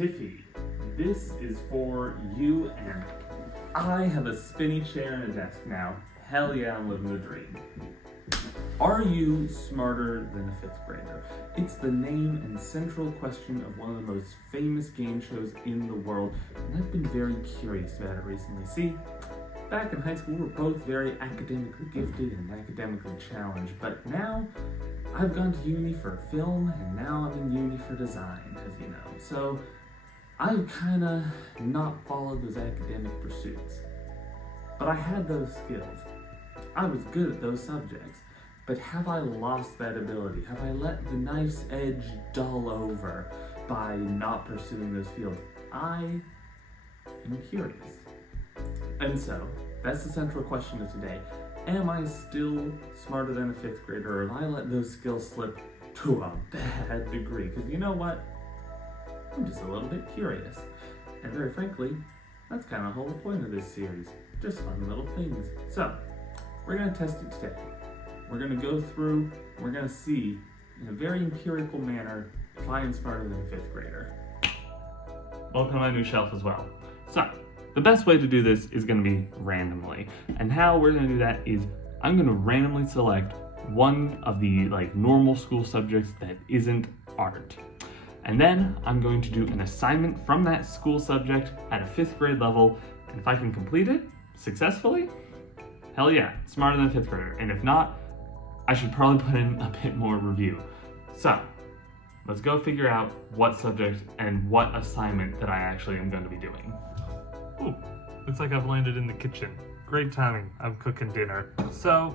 Tify, this is for you, and I have a spinny chair and a desk now. Hell yeah, I'm living the dream. Are you smarter than a 5th grader? It's the name and central question of one of the most famous game shows in the world, and I've been very curious about it recently. See, back in high school, we were both very academically gifted and academically challenged, but now I've gone to uni for film, and now I'm in uni for design, as you know. So I've kind of not followed those academic pursuits. But I had those skills. I was good at those subjects. But have I lost that ability? Have I let the knife's edge dull over by not pursuing those fields? I am curious. And so, that's the central question of today. Am I still smarter than a 5th grader, or have I let those skills slip to a bad degree? Because you know what? I'm just a little bit curious. And very frankly, that's kind of the whole point of this series. Just fun little things. So, we're going to test it today. We're going to go through, we're going to see, in a very empirical manner, if I am smarter than a 5th grader. Welcome to my new shelf as well. So, the best way to do this is going to be randomly. And how we're going to do that is, I'm going to randomly select one of the normal school subjects that isn't art. And then I'm going to do an assignment from that school subject at a 5th grade level, and if I can complete it successfully, hell yeah, smarter than a 5th grader. And if not, I should probably put in a bit more review. So, let's go figure out what subject and what assignment that I actually am going to be doing. Ooh, looks like I've landed in the kitchen. Great timing, I'm cooking dinner. So,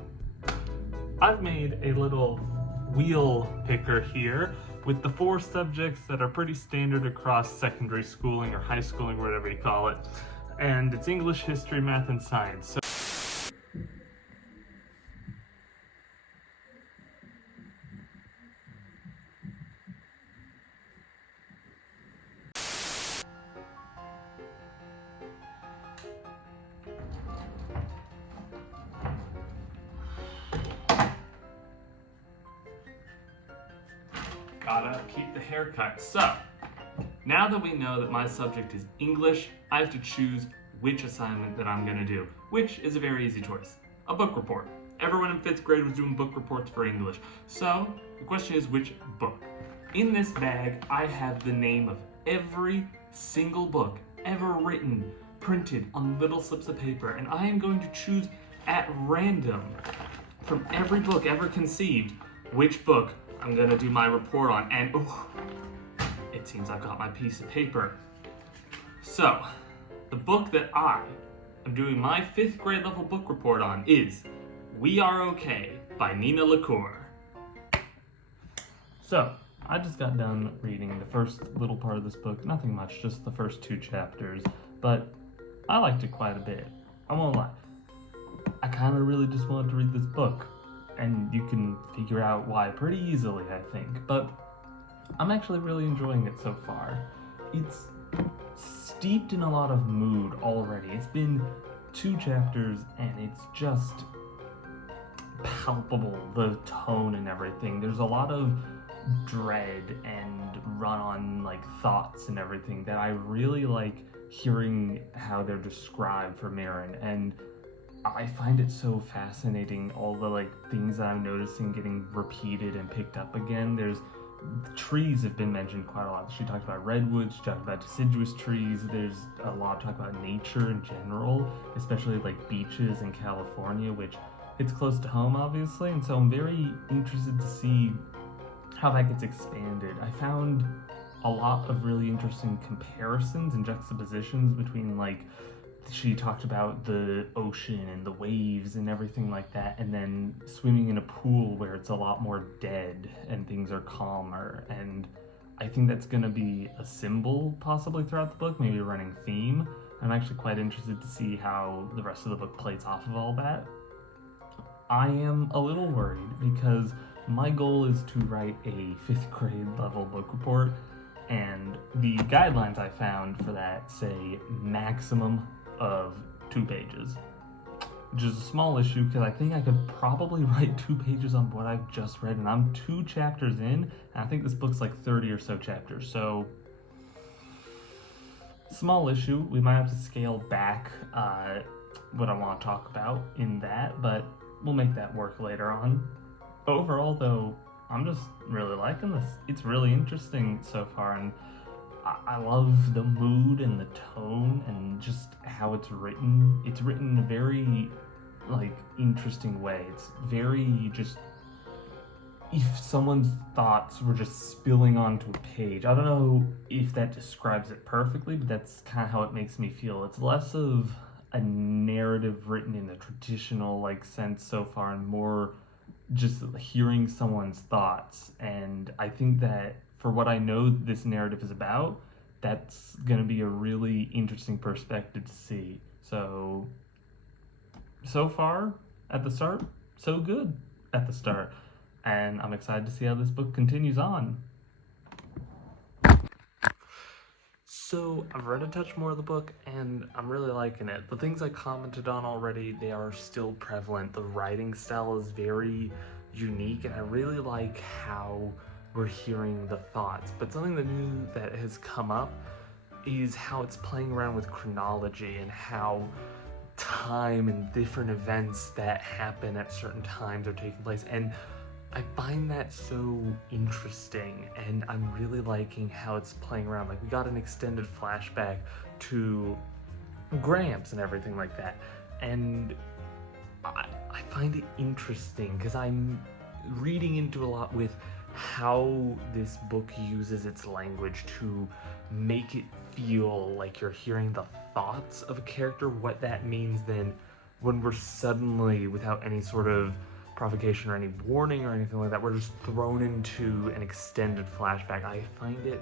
I've made a little wheel picker here with the 4 subjects that are pretty standard across secondary schooling or high schooling, whatever you call it. And it's English, history, math, and science. So gotta keep the haircut. So, now that we know that my subject is English, I have to choose which assignment that I'm gonna do, which is a very easy choice. A book report. Everyone in 5th grade was doing book reports for English. So, the question is which book? In this bag, I have the name of every single book ever written, printed on little slips of paper, and I am going to choose at random from every book ever conceived which book I'm gonna do my report on, and it seems I've got my piece of paper. So, the book that I am doing my 5th grade level book report on is We Are Okay by Nina LaCour. So, I just got done reading the first little part of this book, nothing much, just the first 2 chapters, but I liked it quite a bit. I won't lie. I kind of really just wanted to read this book. And you can figure out why pretty easily, I think. But I'm actually really enjoying it so far. It's steeped in a lot of mood already. It's been 2 chapters and it's just palpable, the tone and everything. There's a lot of dread and run-on thoughts and everything that I really like hearing how they're described for Marin, and I find it so fascinating, all the things that I'm noticing getting repeated and picked up again. There's trees have been mentioned quite a lot. She talked about redwoods, she talked about deciduous trees. There's a lot of talk about nature in general, especially beaches in California, which it's close to home obviously, and so I'm very interested to see how that gets expanded. I found a lot of really interesting comparisons and juxtapositions between she talked about the ocean and the waves and everything like that, and then swimming in a pool where it's a lot more dead and things are calmer. And I think that's going to be a symbol possibly throughout the book, maybe a running theme. I'm actually quite interested to see how the rest of the book plays off of all that. I am a little worried because my goal is to write a 5th grade level book report, and the guidelines I found for that say maximum of 2 pages, which is a small issue because I think I could probably write 2 pages on what I've just read, and I'm 2 chapters in, and I think this book's 30 or so chapters, so small issue. We might have to scale back what I want to talk about in that, but we'll make that work later on. Overall, though, I'm just really liking this. It's really interesting so far, and I love the mood and the tone and just how it's written. It's written in a very, interesting way. It's very just, if someone's thoughts were just spilling onto a page. I don't know if that describes it perfectly, but that's kind of how it makes me feel. It's less of a narrative written in a traditional, sense so far, and more just hearing someone's thoughts. And I think that for what I know this narrative is about, that's going to be a really interesting perspective to see. So far, at the start, so good at the start. And I'm excited to see how this book continues on. So I've read a touch more of the book, and I'm really liking it. The things I commented on already, they are still prevalent. The writing style is very unique, and I really like how we're hearing the thoughts. But something new that has come up is how it's playing around with chronology and how time and different events that happen at certain times are taking place. And I find that so interesting, and I'm really liking how it's playing around. We got an extended flashback to Gramps and everything like that, and I find it interesting because I'm reading into a lot with how this book uses its language to make it feel like you're hearing the thoughts of a character. What that means then when we're suddenly, without any sort of provocation or any warning or anything like that, we're just thrown into an extended flashback. I find it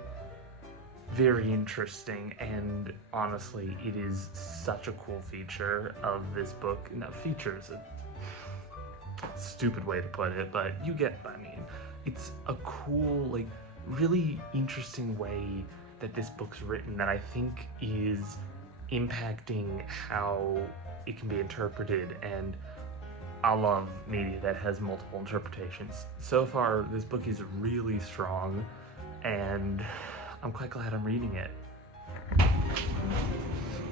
very interesting, and honestly, it is such a cool feature of this book. Now, feature is a stupid way to put it, but you get what I mean. It's a cool, really interesting way that this book's written that I think is impacting how it can be interpreted, and I love media that has multiple interpretations. So far, this book is really strong, and I'm quite glad I'm reading it.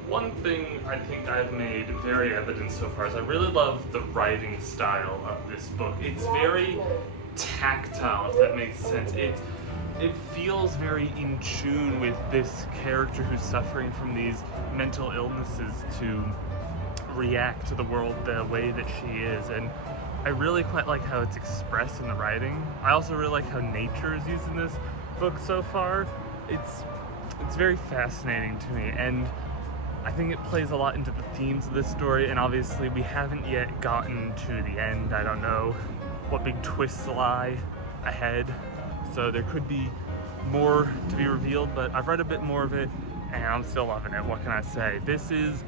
One thing I think I've made very evident so far is I really love the writing style of this book. It's very tactile, if that makes sense. It feels very in tune with this character who's suffering from these mental illnesses to react to the world the way that she is, and I really quite like how it's expressed in the writing. I also really like how nature is used in this book so far. It's very fascinating to me, and I think it plays a lot into the themes of this story, and obviously we haven't yet gotten to the end. I don't know what big twists lie ahead, so there could be more to be revealed, but I've read a bit more of it, and I'm still loving it. What can I say? This is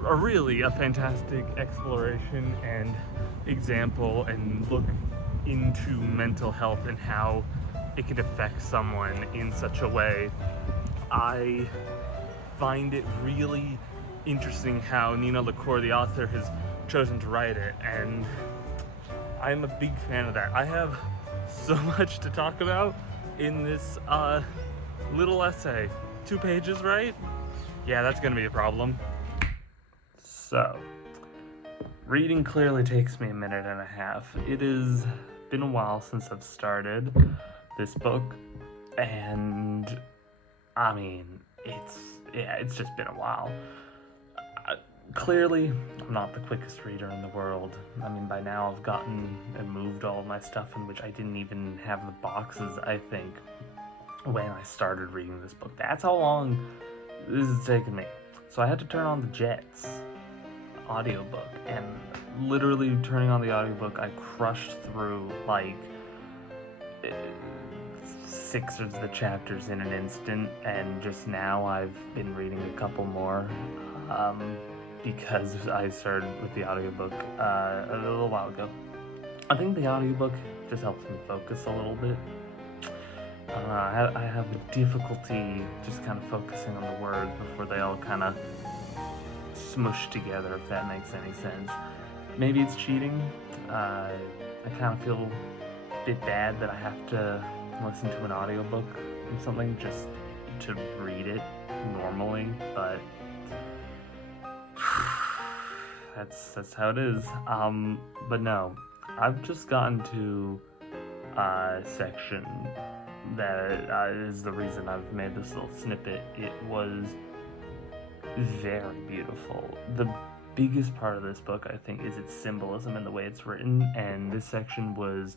really a fantastic exploration and example and look into mental health and how it can affect someone in such a way. I find it really interesting how Nina LaCour, the author, has chosen to write it, and I'm a big fan of that. I have so much to talk about in this little essay. 2 pages, right? Yeah, that's gonna be a problem. So, reading clearly takes me a minute and a half. It has been a while since I've started this book, and I mean, it's just been a while. Clearly, I'm not the quickest reader in the world. I mean, by now I've gotten and moved all of my stuff in which I didn't even have the boxes, I think, when I started reading this book. That's how long this has taken me. So I had to turn on the Jets audiobook, and literally turning on the audiobook, I crushed through 6 of the chapters in an instant, and just now I've been reading a couple more because I started with the audiobook a little while ago. I think the audiobook just helps me focus a little bit. I have a difficulty just kind of focusing on the words before they all kind of smush together, if that makes any sense. Maybe it's cheating. I kind of feel a bit bad that I have to listen to an audiobook or something just to read it. normally, but that's how it is. But no, I've just gotten to a section that is the reason I've made this little snippet. It was very beautiful. The biggest part of this book, I think, is its symbolism and the way it's written, and this section was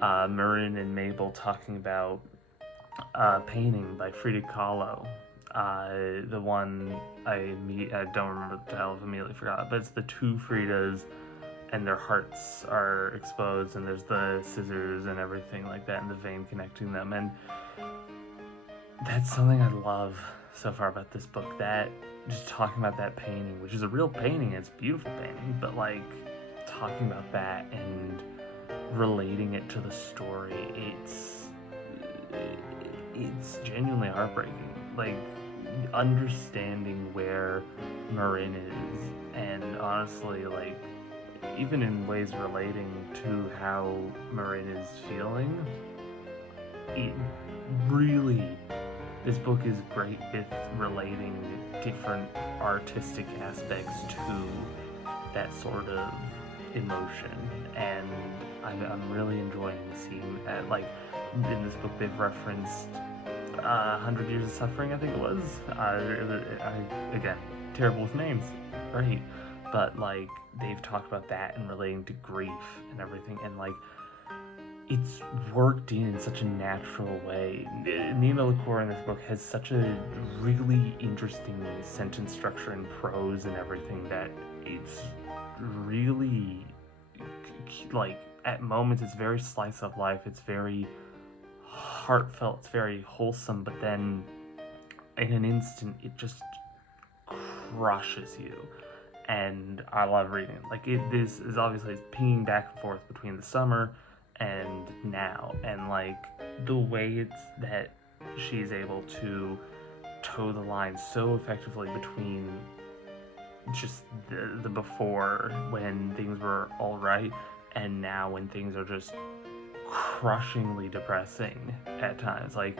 Marin and Mabel talking about painting by Frida Kahlo. The one I don't remember the title, I've immediately forgot, but it's the two Fridas and their hearts are exposed and there's the scissors and everything like that and the vein connecting them, and that's something I love so far about this book, that just talking about that painting, which is a real painting, it's a beautiful painting, but like talking about that and relating it to the story, it's genuinely heartbreaking. Like understanding where Marin is, and honestly, like even in ways relating to how Marin is feeling, it really, this book is great with relating different artistic aspects to that sort of emotion, and I'm really enjoying seeing that. Like in this book, they've referenced 100 Years of Suffering, I think it was. Again, terrible with names, great, but like they've talked about that and relating to grief and everything, and like it's worked in such a natural way. Nina LaCour in this book has such a really interesting sentence structure and prose and everything that it's really, like, at moments it's very slice of life, it's very heartfelt, it's very wholesome, but then in an instant it just crushes you. And I love reading it. Like this is obviously it's pinging back and forth between the summer and now, and like the way it's that she's able to toe the line so effectively between just the before when things were all right and now when things are just crushingly depressing at times. Like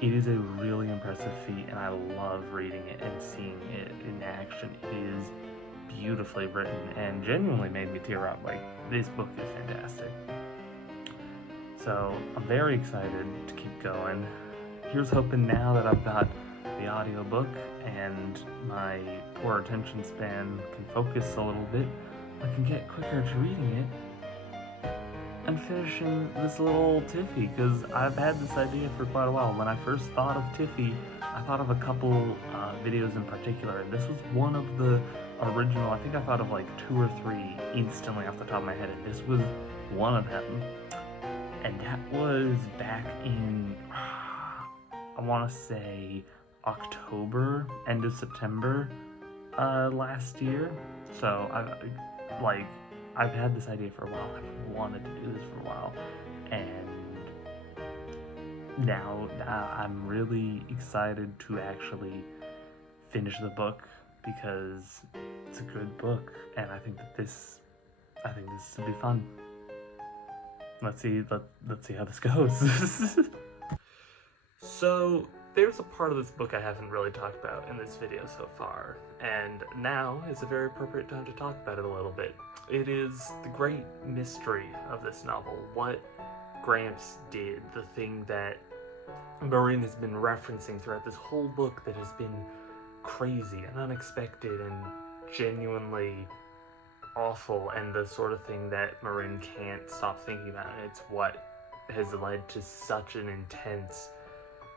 it is a really impressive feat, and I love reading it and seeing it in action. It is beautifully written and genuinely made me tear up. Like this book is fantastic. So I'm very excited to keep going. Here's hoping now that I've got the audiobook and my poor attention span can focus a little bit, I can get quicker to reading it and finishing this little Tify, because I've had this idea for quite a while. When I first thought of Tify, I thought of a couple videos in particular, and this was one of the original. I think I thought of like 2 or 3 instantly off the top of my head, and this was one of them. And that was back in, I want to say October, end of September last year. So I've had this idea for a while. I've wanted to do this for a while, and now I'm really excited to actually finish the book, because it's a good book, and I think this will be fun. Let's see how this goes. So there's a part of this book I haven't really talked about in this video so far, and now is a very appropriate time to talk about it a little bit. It is the great mystery of this novel, what Gramps did, the thing that Marin has been referencing throughout this whole book that has been crazy and unexpected and genuinely awful, and the sort of thing that Marin can't stop thinking about. And it's what has led to such an intense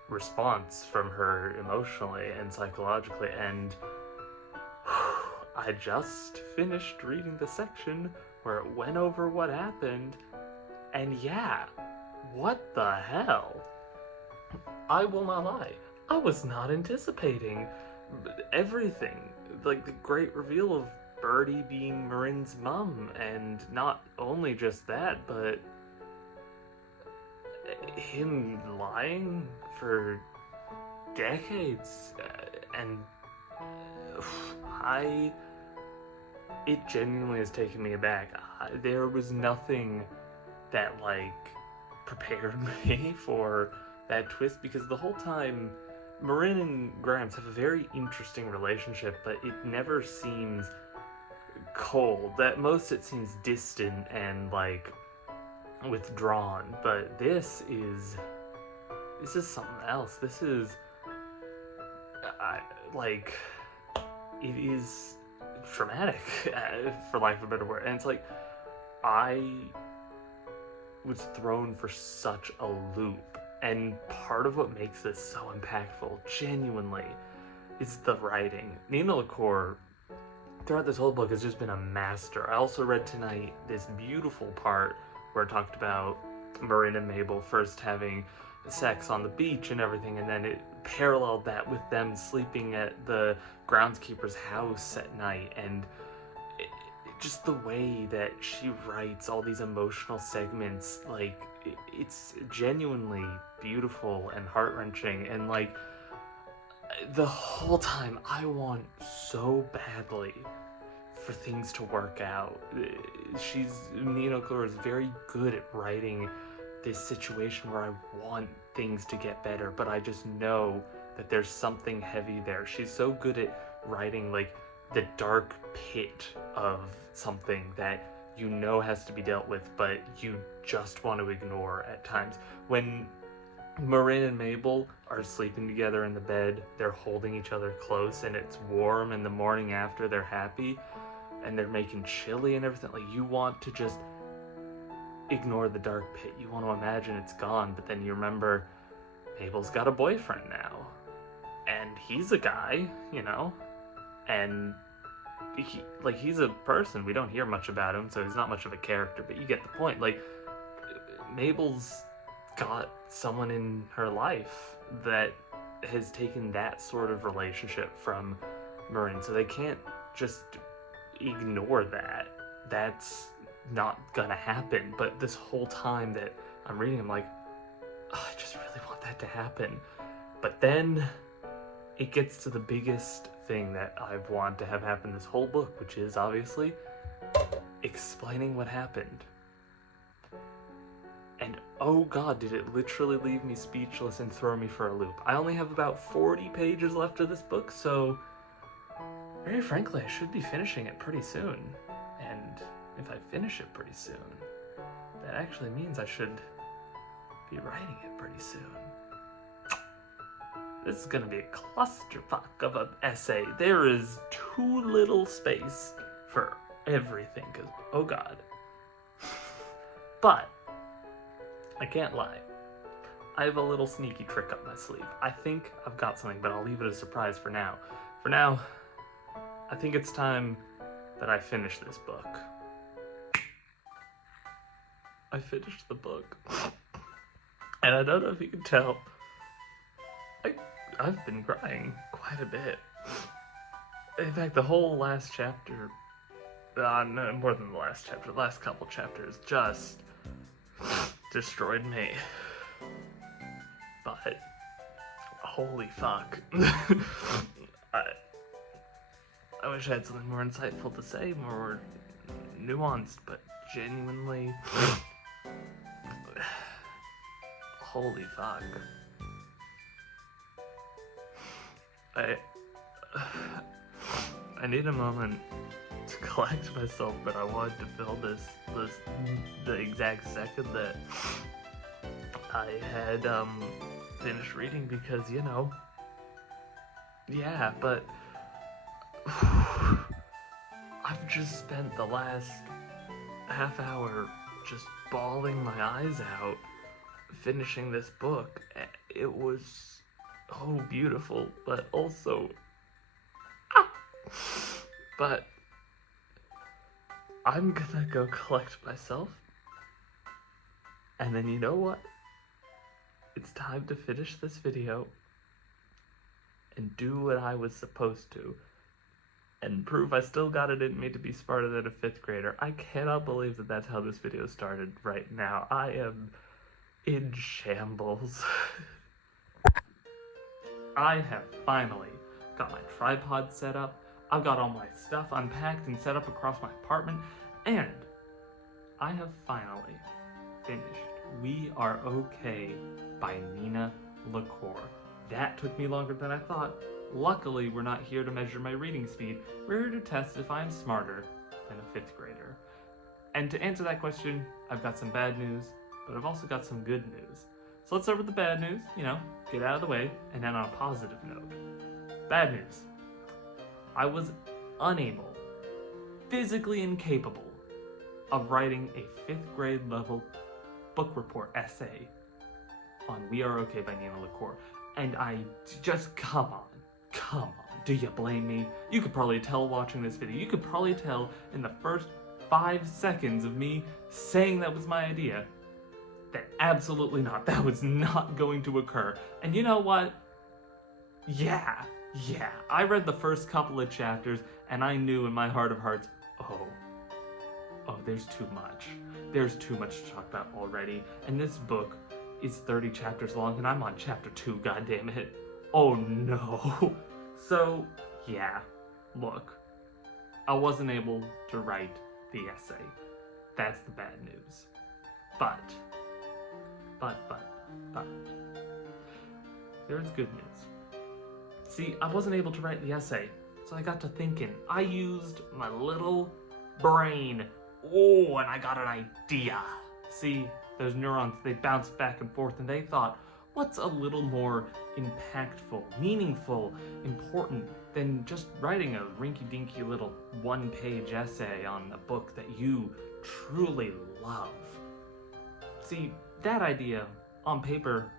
response from her emotionally and psychologically. And I just finished reading the section where it went over what happened, and yeah, what the hell? I will not lie, I was not anticipating everything. Like the great reveal of Birdie being Marin's mom, and not only just that, but him lying for decades, and it genuinely has taken me aback. There was nothing that like prepared me for that twist, because the whole time Marin and Grimes have a very interesting relationship, but it never seems cold. At most it seems distant and like withdrawn, but this is something else. This is like, it is traumatic, for lack of a better word. And it's like, I was thrown for such a loop, and part of what makes this so impactful, genuinely, is the writing. Nina LaCour, throughout this whole book, has just been a master. I also read tonight this beautiful part where it talked about Marin and Mabel first having sex on the beach and everything, and then it paralleled that with them sleeping at the groundskeeper's house at night, and just the way that she writes all these emotional segments, like, it's genuinely beautiful and heart-wrenching, and like, the whole time I want so badly for things to work out. Nina LaCour is very good at writing this situation where I want things to get better, but I just know that there's something heavy there. She's so good at writing like the dark pit of something that you know has to be dealt with, but you just want to ignore at times. When Marin and Mabel are sleeping together in the bed, they're holding each other close, and it's warm, and the morning after they're happy, and they're making chili and everything. Like, you want to just ignore the dark pit. You want to imagine it's gone, but then you remember Mabel's got a boyfriend now, and he's a guy, you know, and he's a person. We don't hear much about him, so he's not much of a character, but you get the point. Like, Mabel's got someone in her life that has taken that sort of relationship from Marin, so they can't just ignore that. That's not gonna happen. But this whole time that I'm reading, I'm like, oh, I just really want that to happen. But then it gets to the biggest thing that I've wanted to have happen this whole book, which is obviously explaining what happened. And oh god, did it literally leave me speechless and throw me for a loop. I only have about 40 pages left of this book, so very frankly, I should be finishing it pretty soon. And if I finish it pretty soon, that actually means I should be writing it pretty soon. This is gonna be a clusterfuck of an essay. There is too little space for everything, because, oh god. But I can't lie. I have a little sneaky trick up my sleeve. I think I've got something, but I'll leave it a surprise for now. For now, I think it's time that I finish this book. I finished the book. And I don't know if you can tell, I've been crying quite a bit. In fact, the whole last chapter, no, more than the last chapter, the last couple chapters just destroyed me. But holy fuck. I wish I had something more insightful to say, more nuanced, but genuinely holy fuck. I need a moment to collect myself, but I wanted to film this the exact second that I had finished reading, because, you know, yeah, but I've just spent the last half hour just bawling my eyes out finishing this book. It was oh beautiful, but also but I'm gonna go collect myself, and then you know what? It's time to finish this video and do what I was supposed to and prove I still got it in me to be smarter than a 5th grader. I cannot believe that that's how this video started right now. I am in shambles. I have finally got my tripod set up. I've got all my stuff unpacked and set up across my apartment, and I have finally finished We Are Okay by Nina LaCour. that took me longer than I thought. Luckily, we're not here to measure my reading speed. We're here to test if I'm smarter than a 5th grader. And to answer that question, I've got some bad news, but I've also got some good news. So let's start with the bad news, get out of the way, and then on a positive note. Bad news. I was unable, physically incapable, of writing a 5th grade level book report essay on We Are Okay by Nina LaCour. And I just, come on, do you blame me? You could probably tell watching this video, you could probably tell in the first 5 seconds of me saying that was my idea, that absolutely not, that was not going to occur. And you know what? Yeah, I read the first couple of chapters and I knew in my heart of hearts, oh, there's too much. There's too much to talk about already. And this book is 30 chapters long and I'm on chapter 2, goddammit. Oh no. So, yeah, look, I wasn't able to write the essay. That's the bad news. But, there's good news. See, I wasn't able to write the essay, so I got to thinking. I used my little brain. Oh, and I got an idea. See, those neurons, they bounced back and forth, and they thought, what's a little more impactful, meaningful, important than just writing a rinky-dinky little one-page essay on a book that you truly love? See, that idea, on paper,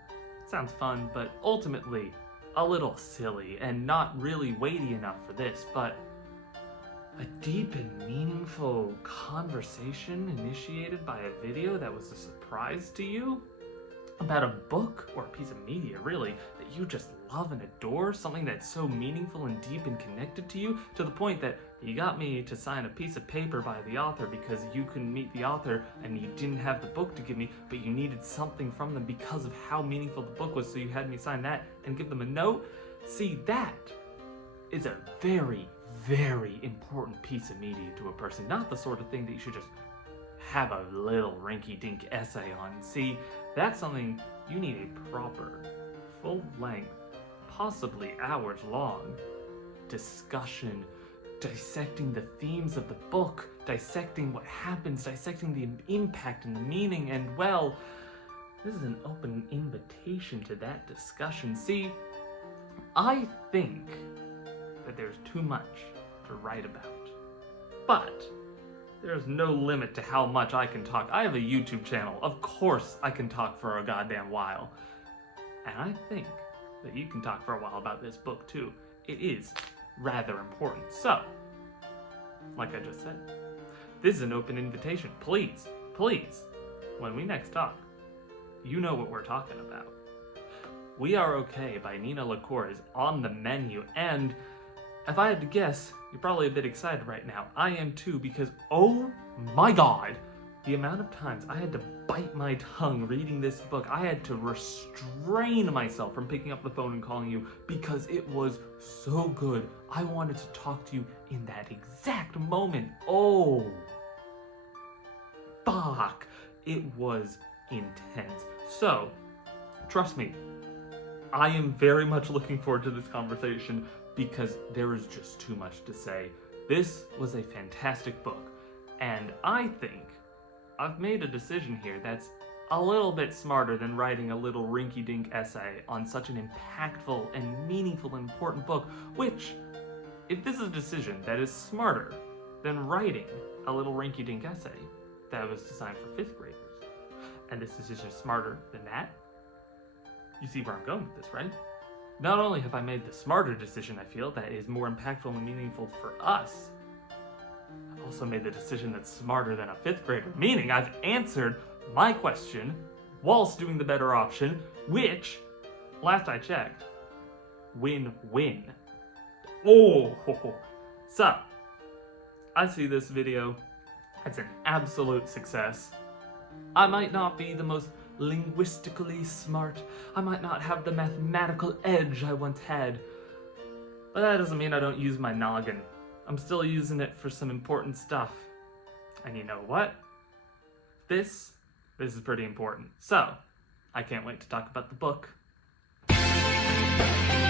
sounds fun, but ultimately a little silly and not really weighty enough for this, but a deep and meaningful conversation initiated by a video that was a surprise to you about a book or a piece of media, really, that you just love and adore, something that's so meaningful and deep and connected to you, to the point that you got me to sign a piece of paper by the author because you couldn't meet the author and you didn't have the book to give me, but you needed something from them because of how meaningful the book was, so you had me sign that and give them a note. See, that is a very, very important piece of media to a person, not the sort of thing that you should just have a little rinky-dink essay on. See, that's something you need a proper, full-length, possibly hours-long discussion, dissecting the themes of the book, dissecting what happens, dissecting the impact and the meaning, and well, this is an open invitation to that discussion. See, I think that there's too much to write about, but there's no limit to how much I can talk. I have a YouTube channel. Of course I can talk for a goddamn while. And I think that you can talk for a while about this book too. It is rather important. So, like I just said, this is an open invitation. Please, when we next talk, you know what we're talking about. We Are Okay by Nina LaCour is on the menu, and if I had to guess, you're probably a bit excited right now. I am too, because oh my god, the amount of times I had to bite my tongue reading this book. I had to restrain myself from picking up the phone and calling you because it was so good. I wanted to talk to you in that exact moment. Oh, fuck. It was intense. So, trust me, I am very much looking forward to this conversation because there is just too much to say. This was a fantastic book, and I think I've made a decision here that's a little bit smarter than writing a little rinky-dink essay on such an impactful and meaningful and important book, which, if this is a decision that is smarter than writing a little rinky-dink essay that was designed for 5th graders, and this decision is smarter than that, you see where I'm going with this, right? Not only have I made the smarter decision, I feel, that is more impactful and meaningful for us, I've also made the decision that's smarter than a 5th grader, meaning I've answered my question whilst doing the better option, which, last I checked, win-win. Oh, so, I see this video as an absolute success. I might not be the most linguistically smart, I might not have the mathematical edge I once had, but that doesn't mean I don't use my noggin. I'm still using it for some important stuff. And you know what? This is pretty important. So, I can't wait to talk about the book. Bye.